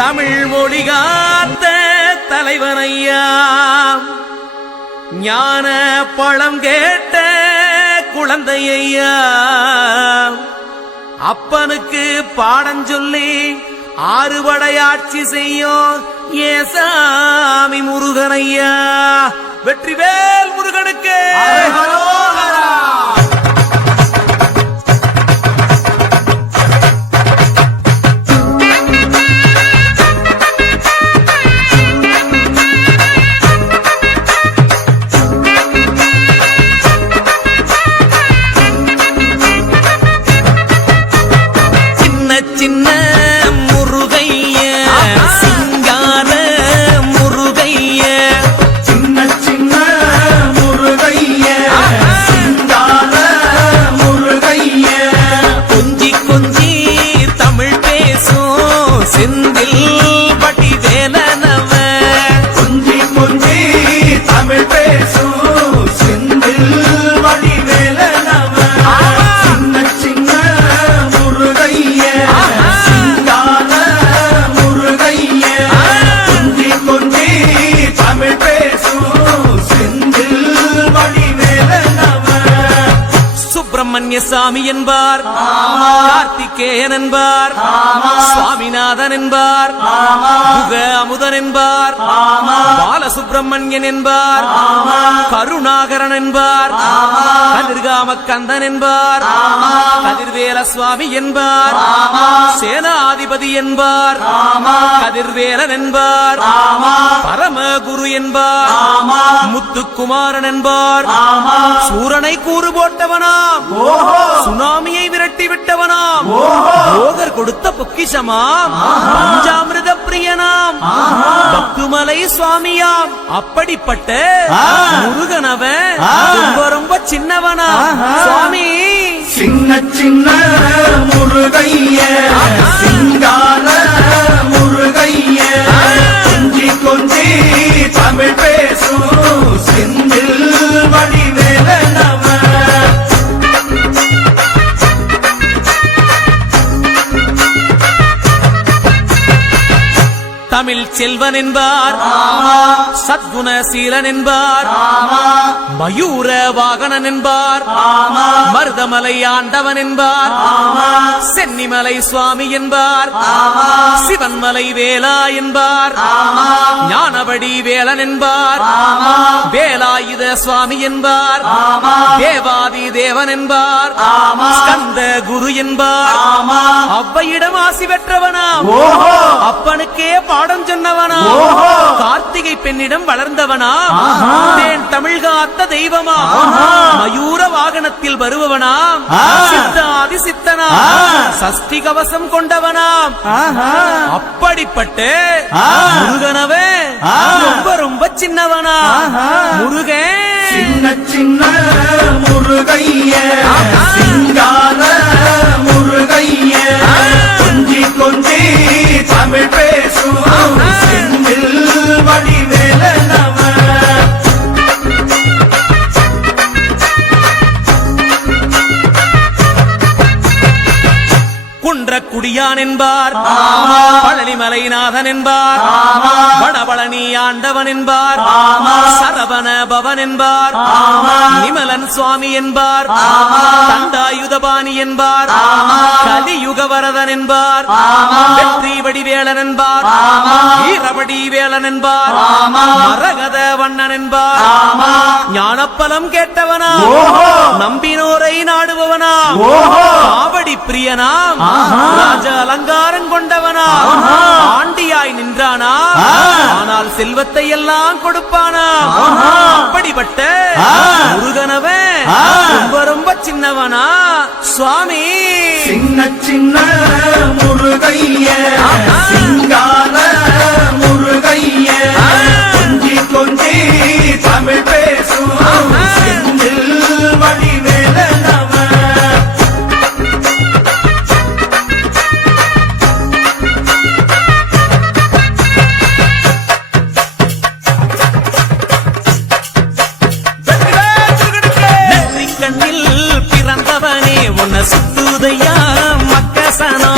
தமிழ் மொழி காத்த தலைவனையா, ஞான பழம் கேட்ட குழந்தையா, அப்பனுக்கு பாடம் சொல்லி ஆறுபடையாட்சி செய்யும் ஏசாமி முருகனையா. வெற்றிவேல் முருகனுக்கு சின்ன முருகைய, சிங்கார முருகைய, சின்ன சின்ன முருகைய, சிங்கார முருகைய, கொஞ்சி கொஞ்சி தமிழ் பேசும் செந்தில் பட்டி வேலனவ, கொஞ்சி கொஞ்சி தமிழ் பேசும் செந்தில் வடிவேலனவ. சின்ன சின்ன முருகைய, சிங்கார முருகைய, கொஞ்சி கொஞ்சி தமிழ் பேசும் செந்தில் வடிவேலனவ. சுப்பிரமணிய சாமி என்பார், கார்த்திகேயன் என்பார், சுவாமிநாதன் என்பார், முக அமுதன் என்பார், பாலசுப்பிரமணியன் என்பார், கருணாகரன் என்பார், கதிர்காம கந்தன் என்பார், கதிர்வேல சுவாமி என்பார், சேனாதிபதி என்பார், கதிர்வேலன் என்பார், பரமகுரு என்பார், முத்துக்குமாரன் என்பார், சூரனை கூறு போட்டவனாம், சுனாமியை விரட்டி விட்டவனாம், போகர் கொடுத்த பொக்கிஷமாம், பஞ்சாமிர்த பிரியனாம், பக்துமலை சுவாமியாம். அப்படிப்பட்ட முருகனவன் ரொம்ப ரொம்ப சின்னவனா சுவாமி. சின்ன சின்ன முருகைய, சிங்கார முருகைய, கொஞ்சி கொஞ்சி தமிழ் பேசும் செந்தில் வடிவேலனவ. தமிழ் செல்வன் என்பார், சத்குணசீலன் என்பார், மயூர வாகனன் என்பார், மருதமலை ஆண்டவன் என்பார், சென்னிமலை சுவாமி என்பார், சிவன்மலை வேலா என்பார், ஞானவடி வேலன் என்பார், வேலாயுத சுவாமி என்பார், தேவாதி தேவன் என்பார், ஸ்கந்த குரு என்பார், அவ்வையிடம் ஆசி பெற்றவனாம், அப்பனுக்கே பாடம் சொன்னவனா, கார்த்திகை பெண்ணிடம் வளர்ந்தவனா, தேன் தமிழ் காத்த தெய்வமா, மயூர வாகனத்தில் வருபவனாம், சித்தாதி சித்தனா, சஷ்டி கவசம் கொண்டவனாம். அப்படிப்பட்ட முருகனவே ரொம்ப ரொம்ப சின்னவனா முருகன். சின்ன சின்ன முருகைய, சிங்கார முருகைய, கொஞ்சி கொஞ்சி தமிழ் பேசும் செந்தில் வடிவேலனவ. குன்றக்குடியான் என்பார், பழனிமலைநாதன் என்பார், வடபழனி ஆண்டவன் என்பார், சரவண பவன் என்பார், நிமலன் சுவாமி என்பார், தண்டாயுதபாணி என்பார், கலியுகவரதன் என்பார், வெற்றி வடிவேலன் என்பார், வீரவடி வேலன் என்பார், மரகத வண்ணன் என்பார், ஞானப்பலம் கேட்டவனா, நம்பினோரை நாடுபவனா, காவடி பிரியனாம், ராஜ அலங்காரம் கொண்டவனா, ஆண்டியாய் நின்றானா, ஆனால் செல்வத்தை எல்லாம் கொடுப்பானா. அப்படிப்பட்ட முருகனவன் ரொம்ப ரொம்ப சின்னவனா சுவாமி. சின்ன சின்ன முருகைய, சிங்கார முருகைய, கொஞ்சி கொஞ்சி தமிழ் பேசும் செந்தில் வடிவேலனவ. கண்ணில் பிறந்தவனே உன்னை சுத்துதையா மக்கசனோ,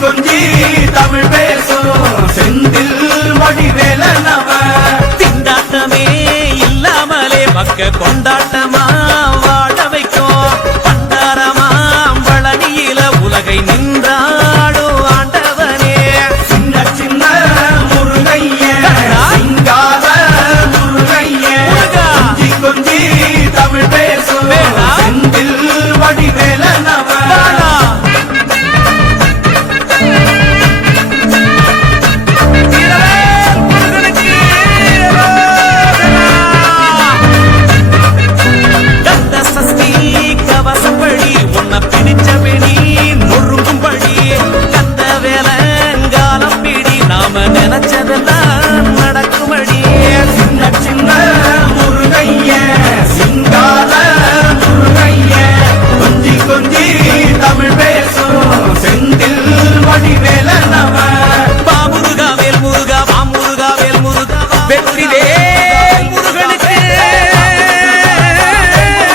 கொஞ்சி தமிழ் பேசும் செந்தில் வடிவேலனவ திண்டாட்டமே இல்லாமலே பக்க கொண்டாட்டம்